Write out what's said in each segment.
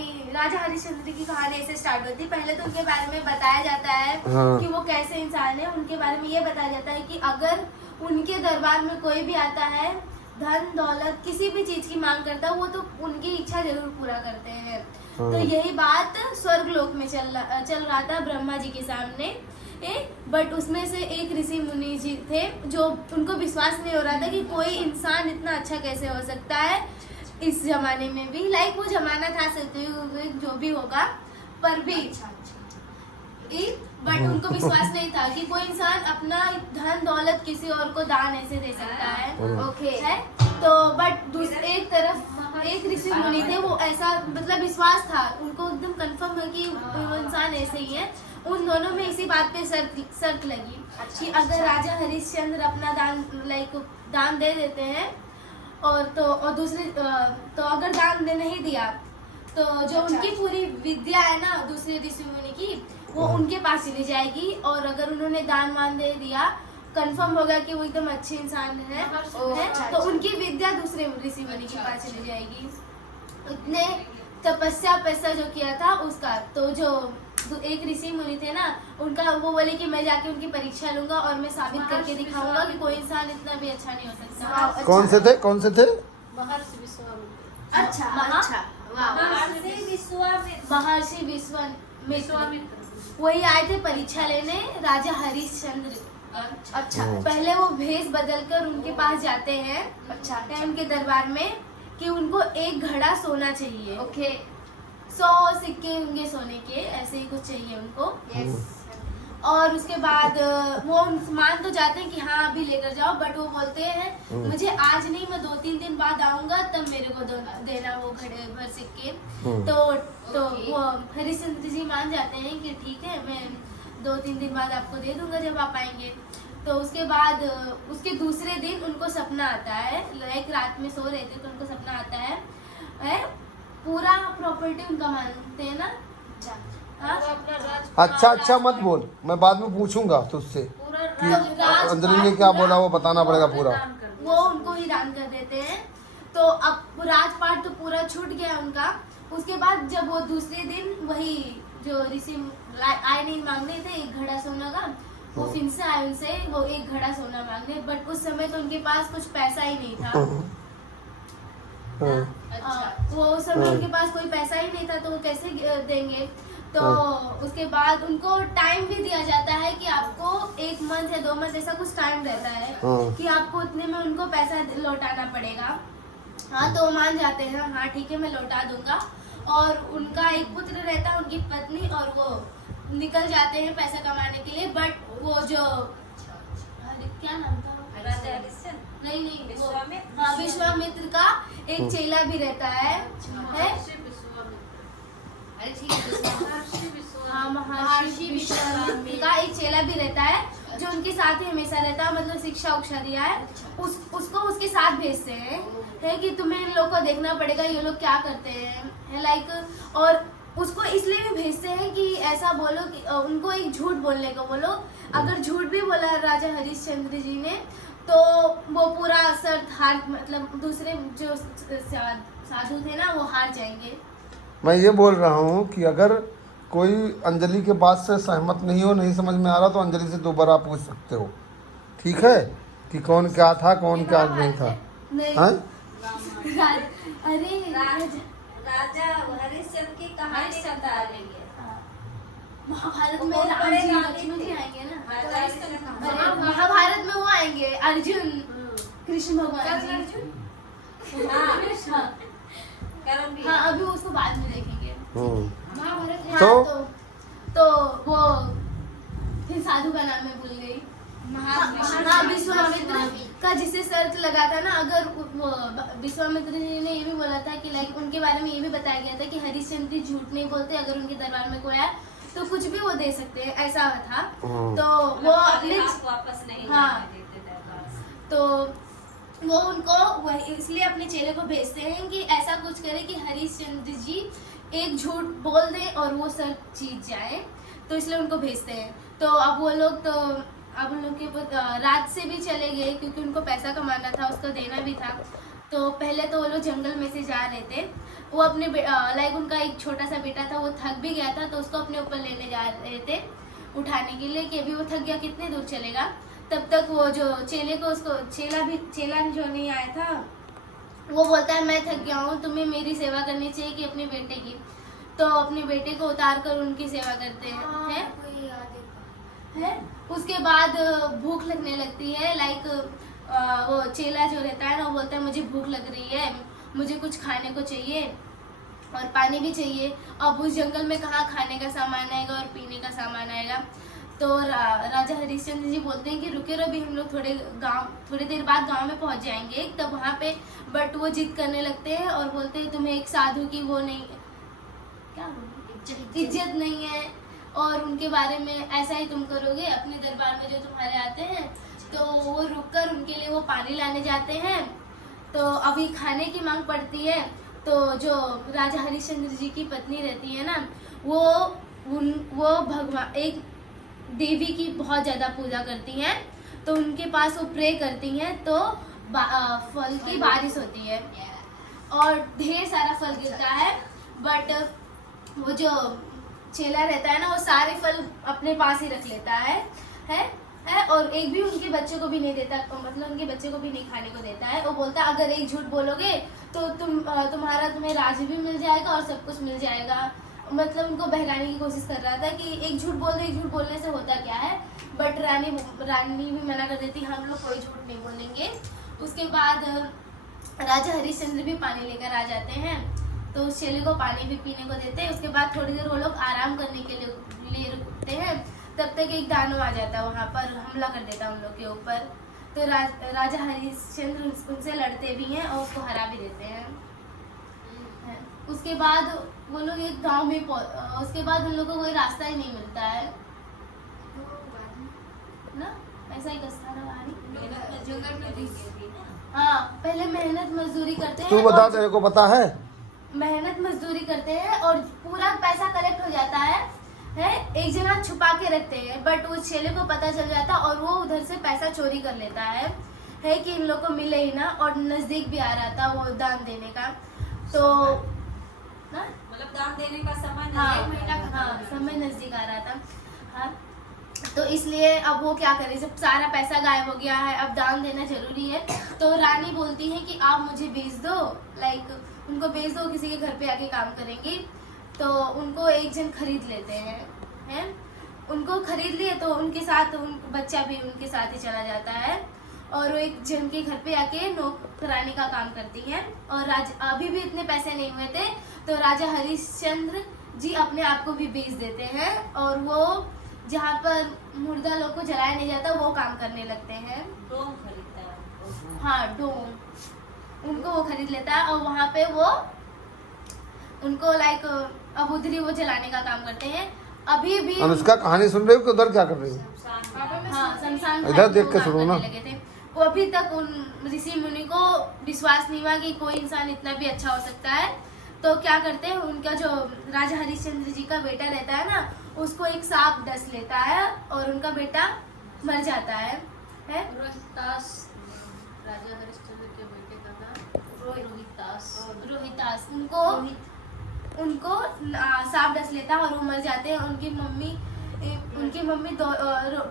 कहानी राजा हरिश्चंद्र की कहानी ऐसे स्टार्ट होती है। पहले तो उनके बारे में बताया जाता है कि वो कैसे इंसान है। उनके बारे में ये बताया जाता है कि अगर उनके दरबार में कोई भी आता है, धन दौलत किसी भी चीज की मांग करता है, वो तो उनकी इच्छा जरूर पूरा करते हैं। तो यही बात स्वर्ग लोक में चल रहा था ब्रह्मा जी के सामने। बट उसमें से एक ऋषि मुनि जी थे जो उनको विश्वास नहीं हो रहा था कि कोई इंसान इतना अच्छा कैसे हो सकता है इस जमाने में भी। लाइक वो जमाना था सतयुग जो भी होगा, पर भी बट उनको विश्वास नहीं था कि कोई इंसान अपना धन दौलत किसी और को दान ऐसे दे सकता है। ओके है तो बट एक तरफ एक ऋषि मुनि थे, वो ऐसा मतलब विश्वास था उनको, एकदम कंफर्म है कि वो इंसान ऐसे ही है। उन दोनों में इसी बात पे शर्त लगी कि अगर राजा हरिश्चंद्र अपना दान दे देते हैं और दूसरे तो अगर दान दे नहीं दिया तो जो उनकी पूरी विद्या है ना दूसरे ऋषि मुनि की, वो उनके पास चली जाएगी। और अगर उन्होंने दान वान दे दिया, कंफर्म होगा कि वो एकदम अच्छे इंसान है तो उनकी विद्या दूसरे ऋषि मुनि के पास चली जाएगी। इतने तपस्या पैसा जो किया था उसका, तो जो एक ऋषि मुनि थे ना, उनका वो बोले कि मैं जाके उनकी परीक्षा लूंगा और मैं साबित करके दिखाऊंगा कि कोई इंसान इतना भी अच्छा नहीं हो सकता। कौन से थे? महर्षि विश्वामित्र। महर्षि विश्वामित्र वही आए थे परीक्षा लेने राजा हरिश्चंद्र। अच्छा पहले वो भेष बदलकर उनके पास जाते हैं। अच्छा उनके दरबार में कि उनको एक घड़ा सोना चाहिए। ओके 100 सिक्के होंगे सोने के, ऐसे ही कुछ चाहिए उनको। यस और उसके बाद वो मान तो जाते हैं कि हाँ अभी लेकर जाओ, बट वो बोलते हैं मुझे आज नहीं, मैं 2-3 दिन बाद आऊंगा तब मेरे को देना वो घड़े भर सिक्के। तो वो हरिश्चंद्र जी मान जाते हैं कि ठीक है मैं 2-3 दिन बाद आपको दे दूंगा जब आप आएंगे। तो उसके बाद उसके दूसरे दिन उनको सपना आता है, एक रात में सो रहे थे तो उनको सपना आता है पूरा प्रॉपर्टी उनका मानते हैं ना। अच्छा मत बोल, मैं बाद में पूछूंगा तुझसे कि अंजलि ने क्या बोला, वो बताना पड़ेगा पूरा। वो उनको ही दान कर देते हैं। तो अब राजपाट तो पूरा छूट गया उनका। उसके बाद जब वो दूसरे दिन वही जो ऋषि आए नहीं मांगने थे एक घड़ा सोना का, वो फिर से आए उनसे वो एक घड़ा सोना मांगने। बट उस समय तो उनके पास कुछ पैसा ही नहीं था। वो उस समय उनके पास कोई पैसा ही नहीं था तो वो कैसे देंगे। तो उसके बाद उनको टाइम भी दिया जाता है कि आपको 1 मंथ या 2 मंथ ऐसा कुछ टाइम रहता है कि आपको उतने में उनको पैसा लौटाना पड़ेगा। हाँ तो वो मान जाते हैं, हाँ ठीक है मैं लौटा दूंगा। और उनका एक पुत्र रहता है, उनकी पत्नी, और वो निकल जाते हैं पैसा कमाने के लिए। बट वो जो क्या नाम था राजा नहीं विश्वामित्र का एक चेला भी रहता है। महर्षि विश्वामित्र का एक चेला भी रहता है जो उनके साथ ही हमेशा रहता है, मतलब शिक्षा उक्षा दिया है। उसको उसके साथ भेजते हैं कि तुम्हें इन लोग को देखना पड़ेगा ये लोग क्या करते हैं लाइक। और उसको इसलिए भी भेजते हैं कि ऐसा बोलो कि उनको एक झूठ बोलने को बोलो। अगर झूठ भी बोला राजा हरिश्चंद्र जी ने तो वो पूरा असर हार, मतलब दूसरे जो साधु थे ना वो हार जाएंगे। मैं ये बोल रहा हूँ कि अगर कोई अंजलि के बात से सहमत नहीं हो, नहीं समझ में आ रहा, तो अंजलि से दोबारा पूछ सकते हो, ठीक है, कि कौन क्या था कौन क्या नहीं था। अरे राजा हरिश्चंद्र की कहानी बता रही है। महाभारत में लक्ष्मण जी आएंगे ना, महाभारत में वो आएंगे अर्जुन कृष्ण भगवान जी। हाँ अभी उसको बाद में देखेंगे। महाभारत में तो वो फिर साधु का नाम मैं भूल गई। विश्वामित्र का जिसे शर्त लगा था ना, अगर वो विश्वामित्र जी ने ये भी बोला था कि लाइक उनके बारे में ये भी बताया गया था कि हरिश्चंद्र जी झूठ नहीं बोलते, अगर उनके दरबार में कोई आए तो कुछ भी वो दे सकते हैं, ऐसा था। तो वो वापस नहीं तो वो उनको इसलिए अपने चेले को भेजते हैं कि ऐसा कुछ करे कि हरिश्चंद्र जी एक झूठ बोल दें और वो सब जीत जाए, तो इसलिए उनको भेजते हैं। तो अब वो लोग तो अब उन लोग के रात से भी चले गए क्योंकि उनको पैसा कमाना था, उसको देना भी था। तो पहले तो वो लोग जंगल में से जा रहे थे, वो अपने लाइक उनका एक छोटा सा बेटा था, वो थक भी गया था तो उसको अपने ऊपर लेने जा रहे थे उठाने के लिए कि अभी वो थक गया कितने दूर चलेगा। तब तक वो जो चेले को उसको चेला जो नहीं आया था वो बोलता है मैं थक गया हूँ, तुम्हें मेरी सेवा करनी चाहिए कि अपने बेटे की। तो अपने बेटे को उतार कर उनकी सेवा करते हैं। है उसके बाद भूख लगने लगती है, लाइक वो चेला जो रहता है ना वो बोलता है मुझे भूख लग रही है, मुझे कुछ खाने को चाहिए और पानी भी चाहिए। अब उस जंगल में कहाँ खाने का सामान आएगा और पीने का सामान आएगा। तो राजा हरिश्चंद्र जी बोलते हैं कि रुके रहो, अभी हम लोग थोड़ी देर बाद गांव में पहुंच जाएंगे। तब वहाँ पे बट वो जिद करने लगते हैं और बोलते हैं तुम्हें एक साधु की वो नहीं, क्या इज्जत नहीं है और उनके बारे में ऐसा ही तुम करोगे। अपने दरबार में जो तुम्हारे आते हैं तो वो रुककर उनके लिए वो पानी लाने जाते हैं। तो अभी खाने की मांग पड़ती है तो जो राजा हरिश्चंद्र जी की पत्नी रहती है ना वो भगवान एक देवी की बहुत ज़्यादा पूजा करती हैं। तो उनके पास वो प्रे करती हैं तो फल की बारिश होती है और ढेर सारा फल गिरता है। बट वो जो चेला रहता है ना वो सारे फल अपने पास ही रख लेता है और एक भी उनके बच्चे को भी नहीं देता, मतलब उनके बच्चे को भी नहीं खाने को देता है। वो बोलता है अगर एक झूठ बोलोगे तो तुम्हें राज्य भी मिल जाएगा और सब कुछ मिल जाएगा। मतलब उनको बहकाने की कोशिश कर रहा था कि एक झूठ बोल दो, एक झूठ बोलने से होता क्या है। बट रानी भी मना कर देती हम लोग कोई झूठ नहीं बोलेंगे। उसके बाद राजा हरिश्चंद्र भी पानी लेकर आ जाते हैं तो उस चेले को पानी भी पीने को देते हैं। उसके बाद थोड़ी देर वो लोग आराम करने के लिए रुकते हैं। तब तक एक दानव आ जाता है, वहाँ पर हमला कर देता है उन लोग के ऊपर। तो राजा हरिश्चंद्र उनसे लड़ते भी हैं और उसको हरा भी देते हैं। उसके बाद वो लोग एक गांव में उसके बाद उन लोगों को कोई रास्ता ही नहीं मिलता है ना, ऐसा ही कस्ता हाँ। पहले मेहनत मजदूरी करते हैं, तू बता तेरे को पता है, मेहनत मजदूरी करते हैं और पूरा पैसा कलेक्ट हो जाता है एक जना छुपा के रखते हैं। बट वो चेले को पता चल जाता और वो उधर से पैसा चोरी कर लेता है कि इन लोग को मिले ही ना। और नजदीक भी आ रहा था वो दान देने का, तो मतलब दान देने का समय समय नजदीक आ रहा था। हाँ तो इसलिए अब वो क्या करे, जब सारा पैसा गायब हो गया है अब दान देना जरूरी है। तो रानी बोलती है कि आप मुझे बेच दो, लाइक उनको बेच दो, किसी के घर पे आके काम करेंगी। तो उनको एक जन खरीद लेते हैं उनको खरीद लिए तो उनके साथ बच्चा भी उनके साथ ही चला जाता है और वो एक जन के घर पे आके नौकरानी का काम करती हैं। और अभी भी इतने पैसे नहीं हुए थे तो राजा हरिश्चंद्र जी अपने आप को भी बेच देते हैं और वो जहाँ पर मुर्दा लोग को जलाया नहीं जाता वो काम करने लगते हैं। डोम खरीदता है। हाँ डोम उनको वो खरीद लेता है और वहाँ पे वो उनको लाइक अब उधर ही वो जलाने का काम करते हैं। अभी भी अनुष्का कहानी सुन रही हो कि उधर क्या कर रही हो? हाँ शमशान इधर देख के सुनो ना। लगे थे वो अभी तक उन ऋषि मुनि को विश्वास नहीं हुआ कि कोई इंसान इतना भी अच्छा हो सकता है। तो क्या करते हैं, उनका जो राजा हरिश्चंद्र जी का बेटा रहता है ना उसको एक सांप डस लेता है और उनका बेटा मर जाता है। राजा हरिश्चंद्र के बेटे का नाम रोहितास उनको सांप डस लेता है और वो मर जाते हैं। उनकी मम्मी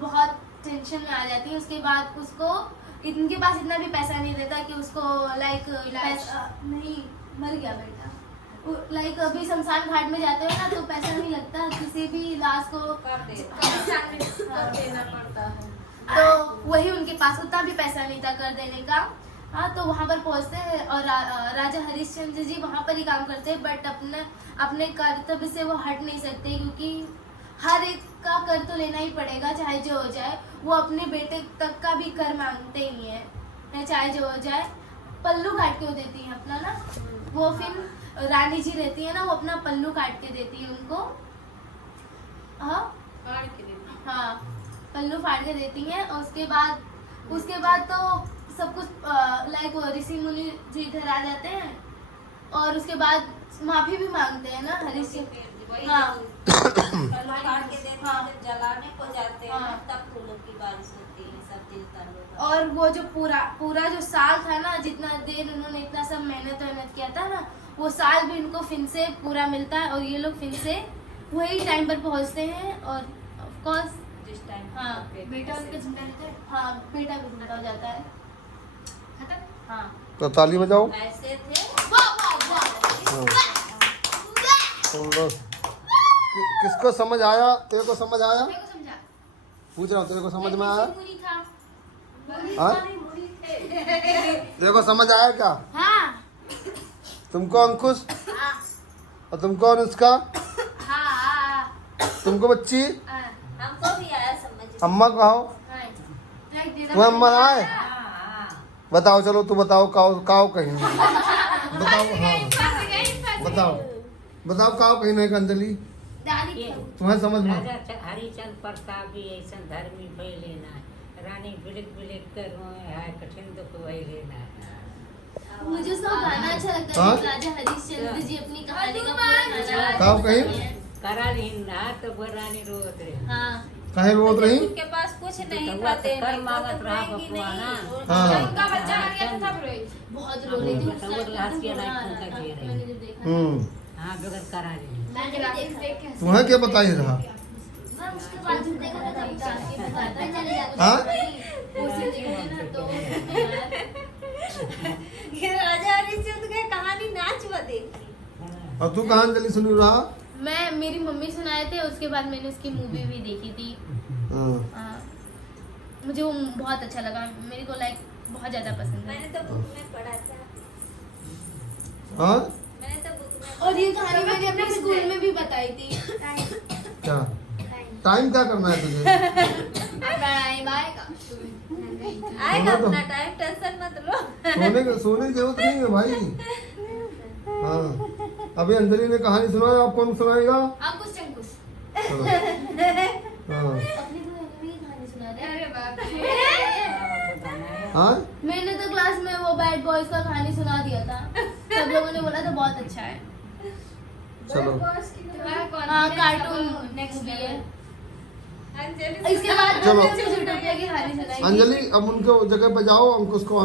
बहुत टेंशन में आ जाती है। उसके बाद उसको इनके पास इतना भी पैसा नहीं रहता कि उसको लाइक नहीं मर गया बेटा, लाइक अभी शमशान घाट में जाते हो ना तो पैसा नहीं लगता, किसी भी लाश को देना पड़ता है। तो वही उनके पास उतना भी पैसा नहीं था कर देने का। हाँ तो वहाँ पर पहुँचते हैं और राजा हरिश्चंद्र जी वहाँ पर ही काम करते हैं। बट अपने कर्तव्य से वो हट नहीं सकते क्योंकि हर एक का कर तो लेना ही पड़ेगा चाहे जो हो जाए। वो अपने बेटे तक का भी कर मांगते ही हैं चाहे जो हो जाए। पल्लू काट के वो देती है अपना ना, वो फिर रानी जी रहती है ना वो अपना पल्लू काट के देती है उनको। हाँ पल्लू फाड़ के देती हैं और उसके बाद तो सब कुछ लाइक ऋषि मुनि जी इधर आ जाते हैं और उसके बाद माफी भी मांगते हैं ना हरिश्चंद्र। हाँ जलाने को जाते हैं तब फूलों की बारिश होती है, सब देवता लोग। और वो जो पूरा जो साल था ना जितना देर उन्होंने इतना सब मेहनत किया था ना वो साल भी इनको फिर से पूरा मिलता है और ये लोग फिर से वही टाइम पर पहुंचते हैं और ऑफ कोर्स जिस टाइम हाँ बेटा उनका जिंदा रहता है। हाँ बेटा भी जिंदा हो जाता है खत्म। हाँ तो ताली बजाओ। ऐसे थे वाह वाह वाह हाँ। सुंदर। किसको समझ आया? तेरे को समझ आया? मेरे को समझा। पूछ रहा हूँ, तेरे को समझ में आया? मुनी था हाँ? तेरे को समझ आया क्या? हाँ तुमको अंकुश हाँ और तुमको अनुष्का, हाँ तुमको बच्ची, हाँ हमको भी आया समझ। अम्मा कहो। तुम्हें अम्मा आए? बताओ, चलो तू बताओ, काओ काओ कहीं नहीं। बताओ हाँ बताओ बताओ काओ कहीं नहीं अंजलि, दादी तुम्हें समझ में? राजा हरिचंद प्रताप भी ऐसा धर्मी पहले ना रानी बिलिक बिलिक कर है कठिन दुख वही ना। मुझे उसका गाना अच्छा लगता है हाँ? राजा हरिश्चंद्र जी अपनी कहानी का पूरा गाना काओ कहीं? करा लिंदा तो वो रानी रोत रहे। हाँ कहे रोत रही? उनके पास कुछ नहीं तो था वो देने कर को, मांगत तो रहा कहेंगी बपुआ ना। नहीं। हाँ। उनका बच्चा आ गया तो तब रोई। बहुत रो रही थी उस तो वो टाइम लास्ट पे, ईयर बुरा आई आ फोन रहा था। करके रही। मैंने जब देखा हाँ बगैर करा ली। मैंने भी देखा तुम्हें क्या बताई रहा? मैं उसके बाद जब देखा था तब जाके बताता चले जाते हाँ? उसे देखते ना तो ये राजा हरिश्चंद्र की कहानी नाच बदे थी। और तू कहाँ अंजलि सुन रहा? मैं मेरी मम्मी सुनाए थे उसके बाद मैंने उसकी मूवी भी देखी थी। हाँ। हाँ, मुझे वो बहुत अच्छा लगा, मेरे को लाइक बहुत ज्यादा पसंद है। मैंने तो बुक में पढ़ा था। हाँ? मैंने तो बुक में और ये कहानी मैंने अपने स्कूल में भी बताई थी। क्या टाइम क्या करना है तुझे? टाइम आएगा। आएगा तो- अपना टाइम, टेंशन मत लो। सोने की जरूरत नहीं है भाई। हाँ, अभी अंजलि ने कहानी सुनाया, आप कौन सुनाएगा? अंकुश चंकुश चलो। हाँ। अपनी तो भी कहानी सुना दे। अरे बाप रे। हाँ? मैंने तो क्लास में वो बैड बॉयज का कहानी सुना दिया था, सब लोगों ने बोला था बहुत अच्छा है। चलो। तुम्हारा कौन? हाँ कार्टून नेक्स्ट मूवी है। अंजलि इसके बाद चलो। ज़ूटोपिया की कहानी सुनाई। अंजलि अब उनके जगह पे जाओ, अंकुश को